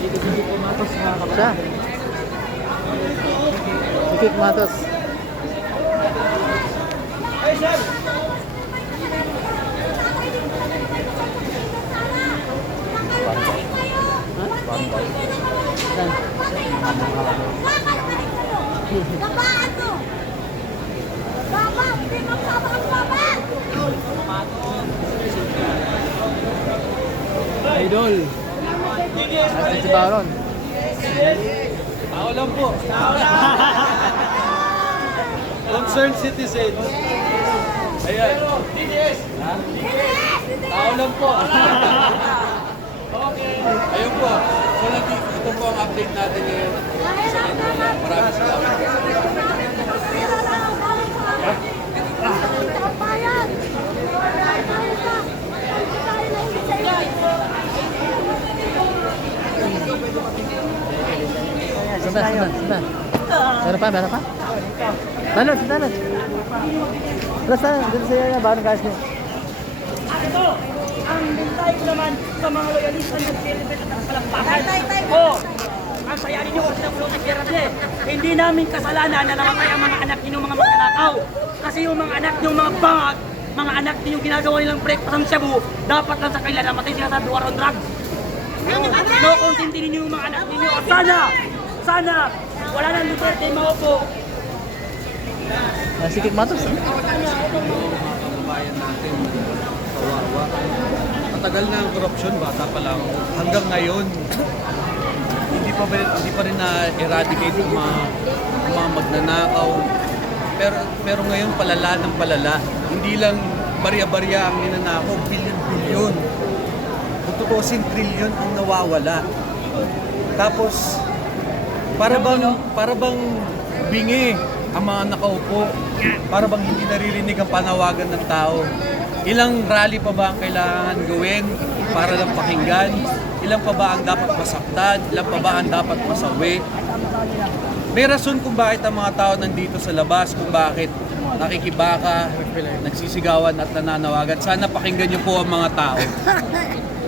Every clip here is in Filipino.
Siya. Kikik Matos. Idol. Asan si Baron? Tao lang po. Concerned citizen. Ayan. Tao lang po. Okay. Ayun po. So, ito po ang update natin ngayon. Maraming salamat. Saan? Meron pa? Balot, balot. Terus sana, dito sa iyo, Baron guys niyo. Ito, ang mensahe ko naman sa mga loyalista ng PNP at ang palakpakan. Oo, ang sayari niyo kasi ng Lutang Gerardo. Hindi namin kasalanan na namatay ang mga anak niyo mga magnanakaw. Kasi yung mga anak niyo mga bangag, mga anak niyo yung ginagawa nilang breakfast ng shabu, dapat lang sa kanila namatay sila sa war on drugs. No, konsintin niyo yung mga anak niyo. Sana, wala nang Duterte maupo. Si Kik Matos. Kababayan natin, kawawa. Matagal na ang korupsyon, bata pa lang. Hanggang ngayon, hindi pa rin na-eradicate ang mga magnanakaw. Pero ngayon, palala ng palala. Hindi lang barya-barya ang ninanakaw, bilyon-bilyon. Kung tutusin, trilyon ang nawawala. Tapos, para bang bingi ang mga nakaupo, para bang hindi naririnig ang panawagan ng tao. Ilang rally pa ba ang kailangan gawin para lang pakinggan? Ilang pa ba ang dapat masaktan? Ilang pa ba ang dapat masawi? May rason kung bakit ang mga tao nandito sa labas, kung bakit nakikibaka, nagsisigawan at nananawagan. Sana pakinggan niyo po ang mga tao.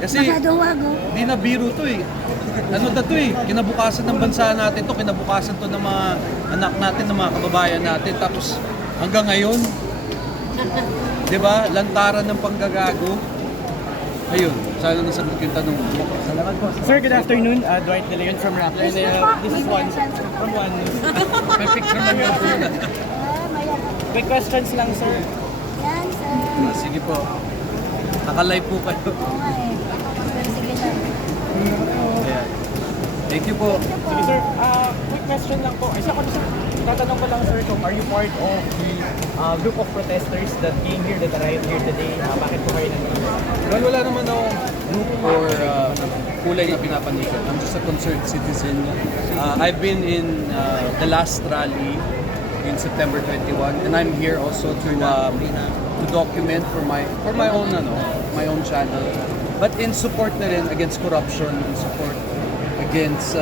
Kasi di na biro to eh. Ano na to eh, kinabukasan ng bansa natin to, kinabukasan to ng mga anak natin, ng mga kababayan natin. Tapos hanggang ngayon, di ba, lantaran ng panggagago. Ayun, sana nasagot yung tanong mo. Salamat po. Sir, good afternoon. Dwight De Leon from Rappler. This is Juan from One News. May picture lang yun po na. Quick questions lang, sir. Yan, sir. Sige po. Naka-live po kayo. Sige, sir. Ayan. Thank you po. Sige, sir. Quick question lang po. Isa ko sir. Tatanong ko lang, sir, kung are you part of the group of protesters that came here, that arrived here today? Bakit po kayo nandito? Well, wala naman akong group or kulay na pinapanigan. I'm just a concerned citizen. I've been in the last rally in September 21, and I'm here also to document for my own channel. But in support na rin against corruption, in support against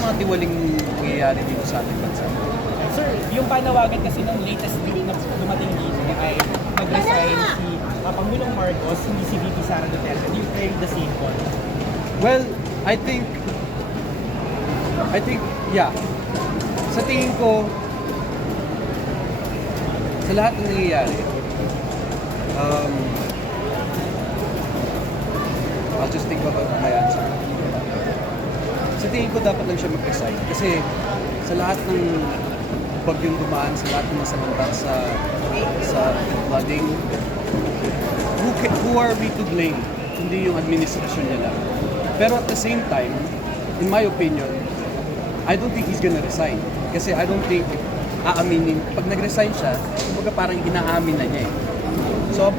mga tiwaling nangyayari dito sa ating bansa. Sir, yung panawagan kasi ng latest group na dumating dito ay nag-resign si Pangulong Marcos, hindi si VP Sara Duterte. Do you carry the same one? Well, I think, yeah. Sa tingin ko, sa lahat ng nangyayari, I'll just think about my answer. Sa tingin ko, dapat lang siya mag-resign. Kasi sa lahat ng bagyong dumaan, sa lahat ng nasamantang sa flooding, who are we to blame? Hindi yung administrasyon niya lang. Pero at the same time, in my opinion, I don't think he's gonna resign. Kasi I don't think aaminin. Pag nag-resign siya, kumbaga parang inaamin na niya eh. So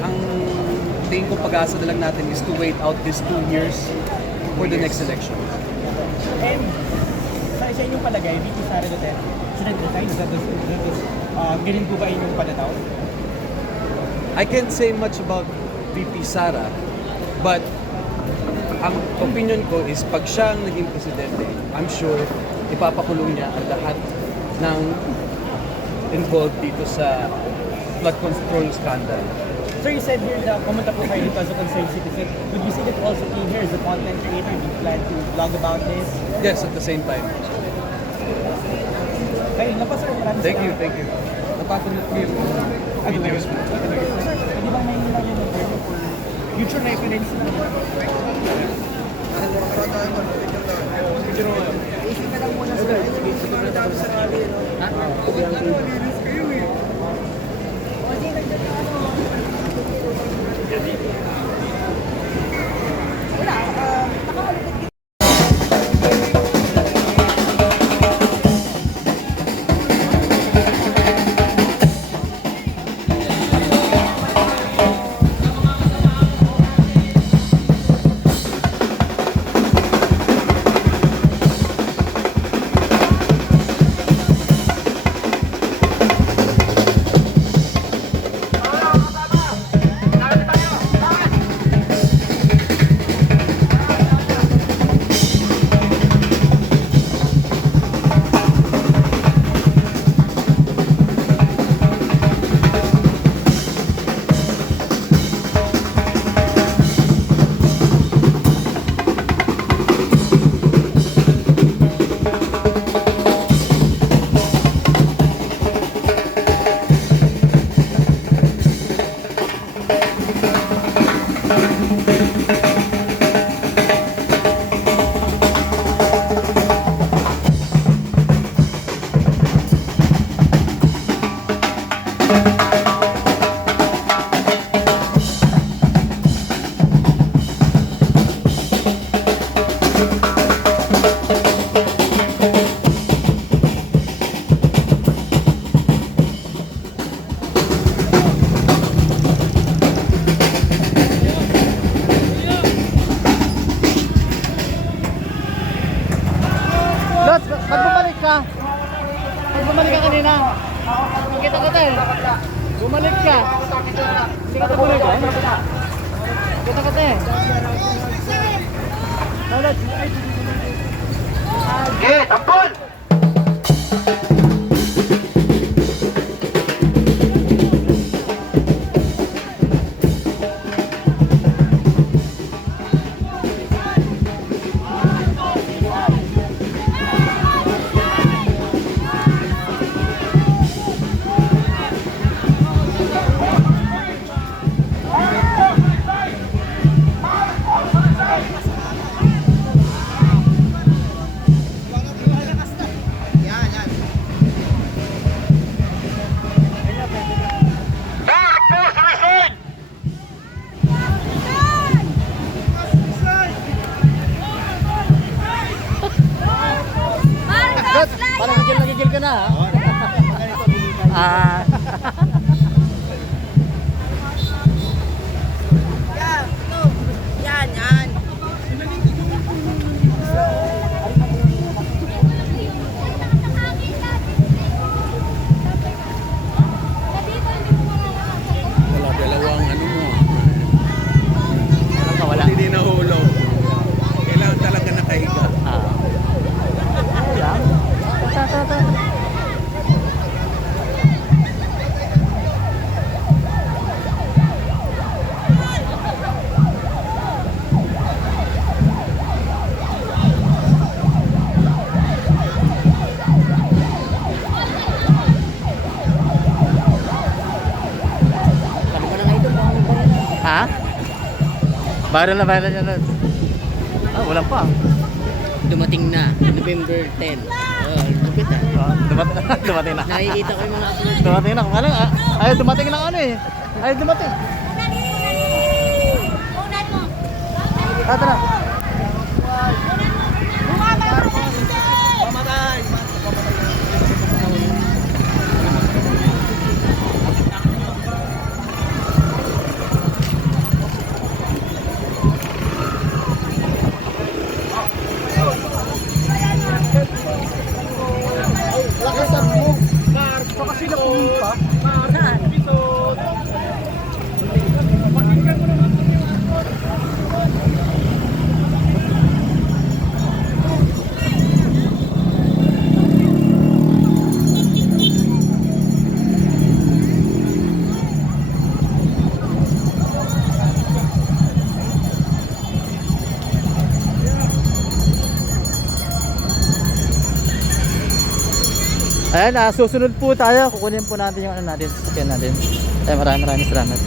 ang tingin ko pag-asa na lang natin is to wait out these 2 years for the next election. And sa inyong palagay, VP Sara Duterte, should nag-resign? Ganun po ba inyong pananaw? I can't say much about VP Sara, but ang opinion ko is pag siya ang naging presidente, I'm sure ipapakulong niya ang lahat ng involved dito sa flood control scandal. Sir, you said here na pumunta po kayo dito as a concerned citizen. Would you say that also came here as a content creator? Do you plan to vlog about this? Yes, at the same time. Kayo na pa, sir. Maraming Thank you, salamat. thank you. Napapanood ko yung videos mo. Sir, pwede bang may nilagay ng video for future reference na? Lods, pag bumalik ka kanina, makita kita eh. Bumalik ka. Hindi ka tumuloy ka. Kita kita eh. Lods. Okay, tampon! Lods, parang nagigil ka na ha. Ah. Wala, dalawang ano mo. Wala. Hindi nahulog. Kailangan talaga nakahiga. Ah. Ayan. Ta. Ha? Viral yan, Lods. Ah, wala pa. Dumating na, November 10. Oh, lupit ah. Ah, dumating na. Nakikita ko yung mga upload. Dumating na. Kung ah, ayaw dumating ng ano eh. Ayaw dumating. Ah, tara. Ayan, susunod po tayo. Kukunin po natin yung ano natin, sasakyan natin. Maraming salamat.